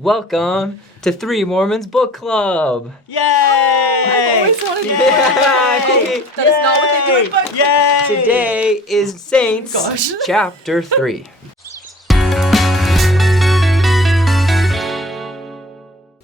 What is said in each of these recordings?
Welcome to Three Mormons Book Club. Yay! I've always wanted to Yay! That is not what they do in Bible. Yay! Today is Saints chapter 3.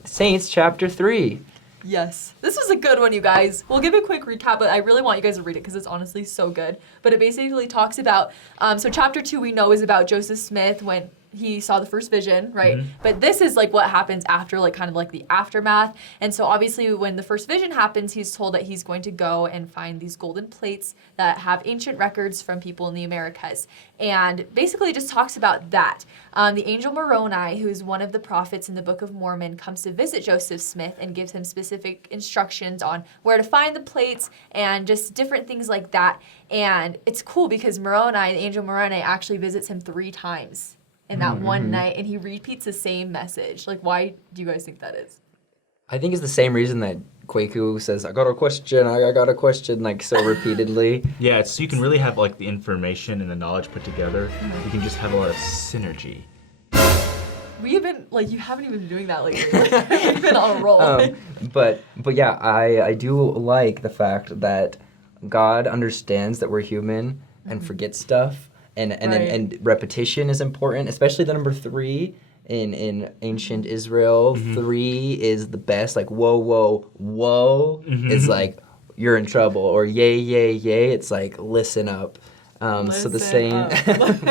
Saints chapter 3. Yes. This was a good one, you guys. We'll give a quick recap, but I really want you guys to read it because it's honestly so good. But it basically talks about, so chapter 2 we know is about Joseph Smith when he saw the first vision, right? Mm-hmm. But this is like what happens after, like kind of like the aftermath. And so obviously when the first vision happens, he's told that he's going to go and find these golden plates that have ancient records from people in the Americas. And basically it just talks about that. The Angel Moroni, who is one of the prophets in the Book of Mormon, comes to visit Joseph Smith and gives him specific instructions on where to find the plates and just different things like that. And it's cool because Moroni, the Angel Moroni, actually visits him 3 times in that one night, and he repeats the same message. Like, why do you guys think that is? I think it's the same reason that Kwaku says, I got a question, like so repeatedly. Yeah, it's so you can really have like the information and the knowledge put together. Mm-hmm. You can just have a lot of synergy. We have been, like, you haven't even been doing that lately. We've been on a roll. But yeah, I do like the fact that God understands that we're human and forgets stuff. And repetition is important, especially the number 3 in ancient Israel. 3 is the best. Like whoa is like you're in trouble, or yay, it's like listen up. So the same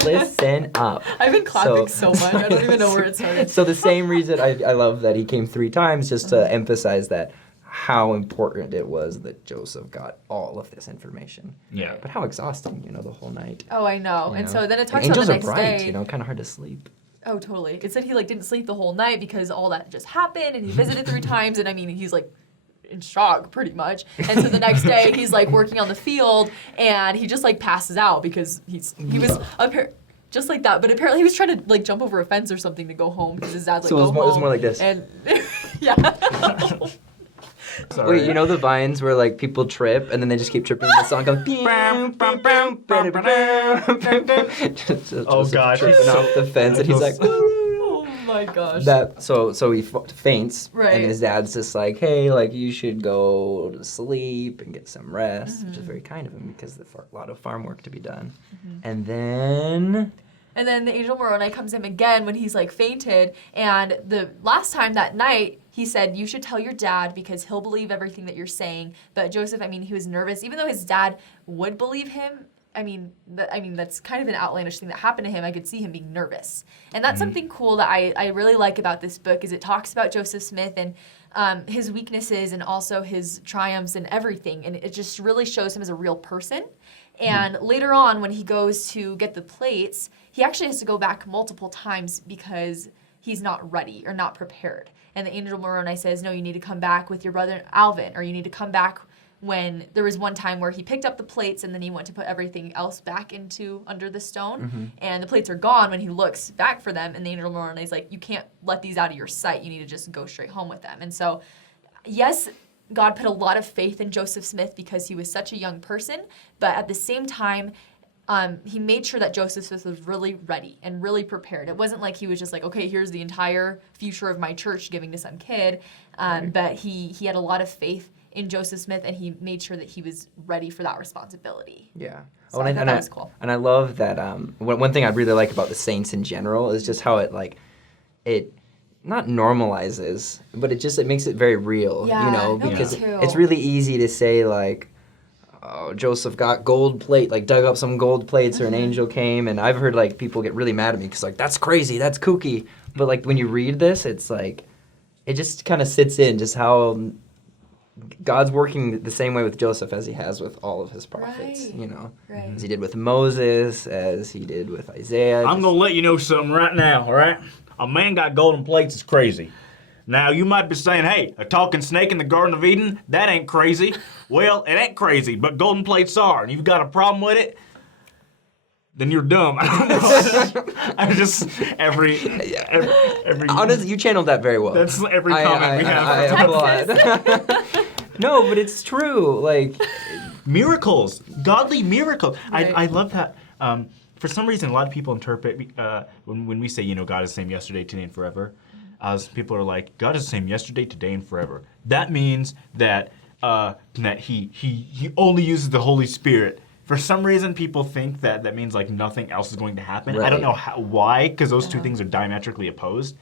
listen up. I've been clapping so much. I don't even know where it started. So the same reason I love that he came 3 times, just to emphasize that how important it was that Joseph got all of this information. Yeah. But how exhausting, the whole night. Oh, I know. And so then it talks about the next angels are bright, day. kind of hard to sleep. Oh, totally. It said he didn't sleep the whole night because all that just happened, and he visited 3 times, and I mean, he's in shock pretty much. And so the next day he's working on the field, and he just passes out because he was just like that. But apparently he was trying to jump over a fence or something to go home because his dad's so it was more like this. And yeah. Sorry. Wait, the vines where people trip and then they just keep tripping and the song goes oh gosh, tripping off the fence and he's like oh my gosh. So he faints, right. And his dad's just like, hey, you should go to sleep and get some rest, which is very kind of him because there's a lot of farm work to be done. And then the Angel Moroni comes in again when he's fainted, and the last time that night he said, you should tell your dad because he'll believe everything that you're saying. But Joseph, he was nervous. Even though his dad would believe him, that's kind of an outlandish thing that happened to him. I could see him being nervous. And that's something cool that I really like about this book is it talks about Joseph Smith and his weaknesses and also his triumphs and everything. And it just really shows him as a real person. And later on, when he goes to get the plates, he actually has to go back multiple times because he's not ready or not prepared. And the Angel Moroni says, no, you need to come back with your brother Alvin, or you need to come back when there was one time where he picked up the plates and then he went to put everything else back under the stone. And the plates are gone when he looks back for them. And the Angel Moroni is like, you can't let these out of your sight. You need to just go straight home with them. And so, yes, God put a lot of faith in Joseph Smith because he was such a young person. But at the same time, he made sure that Joseph Smith was really ready and really prepared. It wasn't like he was just okay, here's the entire future of my church giving to some kid. But he had a lot of faith in Joseph Smith, and he made sure that he was ready for that responsibility. Yeah. So I thought that was cool. And I love that one thing I really like about the Saints in general is just how it not normalizes, but it makes it very real, because it's really easy to say oh, Joseph got gold plate, dug up some gold plates, or an angel came, and I've heard people get really mad at me because that's crazy, that's kooky. But when you read this, it's it just kind of sits in just how God's working the same way with Joseph as he has with all of his prophets, Right. As he did with Moses, as he did with Isaiah. I'm going to let you know something right now, all right? A man got golden plates is crazy. Now, you might be saying, hey, a talking snake in the Garden of Eden, that ain't crazy. Well, it ain't crazy, but golden plates are, and you've got a problem with it, then you're dumb. I don't know. I just, every honestly, you channeled that very well. That's every comment we have. I applaud. No, but it's true. Miracles. Godly miracles. Right. I love that. For some reason, a lot of people interpret when we say, God is the same yesterday, today, and forever. People are like, God is the same yesterday, today, and forever. That means that he only uses the Holy Spirit. For some reason, people think that means like nothing else is going to happen. Right. I don't know why, because those two things are diametrically opposed.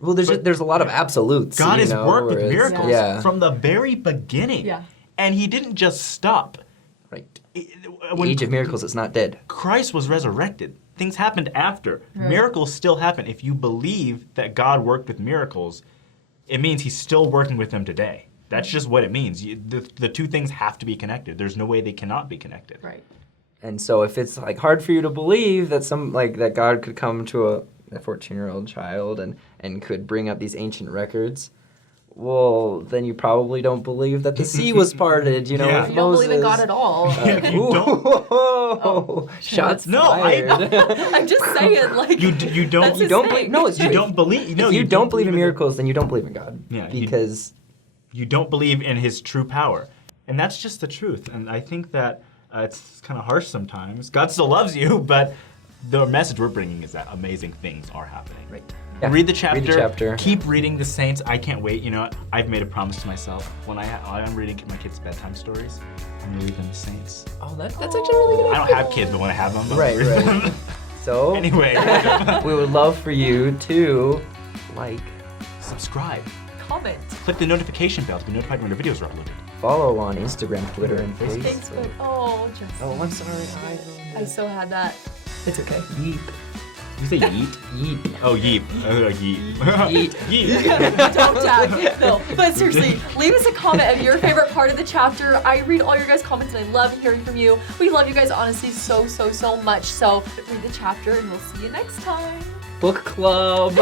Well, there's a lot of absolutes. God has worked with miracles from the very beginning. Yeah. And he didn't just stop. Right. When Age of miracles, it's not dead. Christ was resurrected. Things happened after. Right. Miracles still happen. If you believe that God worked with miracles, it means he's still working with them today. That's just what it means. The two things have to be connected. There's no way they cannot be connected. Right. And so if it's like hard for you to believe that that God could come to a 14-year-old child and could bring up these ancient records, well, then you probably don't believe that the sea was parted, with You don't believe in God at all. Shots No, fired. I'm just saying, like You don't. that's You his don't. thing. No, it's You true. don't believe. No, If you don't believe in the- miracles, then you don't believe in God. Yeah, Because you don't believe in his true power. And that's just the truth. And I think that it's kind of harsh sometimes. God still loves you, but the message we're bringing is that amazing things are happening. right. Read the chapter. Read the chapter. Keep reading the saints. I can't wait. I've made a promise to myself. When I'm reading my kids' bedtime stories, I'm going to read them the saints. Oh, that's actually really good. I don't have kids, but when I have them, I'm Right, gonna read right. them. So Anyway, we would love for you to subscribe. comment. Click the notification bell to be notified when our videos are uploaded. follow on Instagram, Twitter, and Facebook. Facebook. Oh, just. Oh, I'm sorry. I so had that. It's okay. Yeep. You say yeet? Yeep. Oh, yeet. Yeet. Yeet. Yeet. Don't tag. No, but seriously, leave us a comment of your favorite part of the chapter. I read all your guys' comments and I love hearing from you. We love you guys honestly so much. So read the chapter and we'll see you next time. Book club.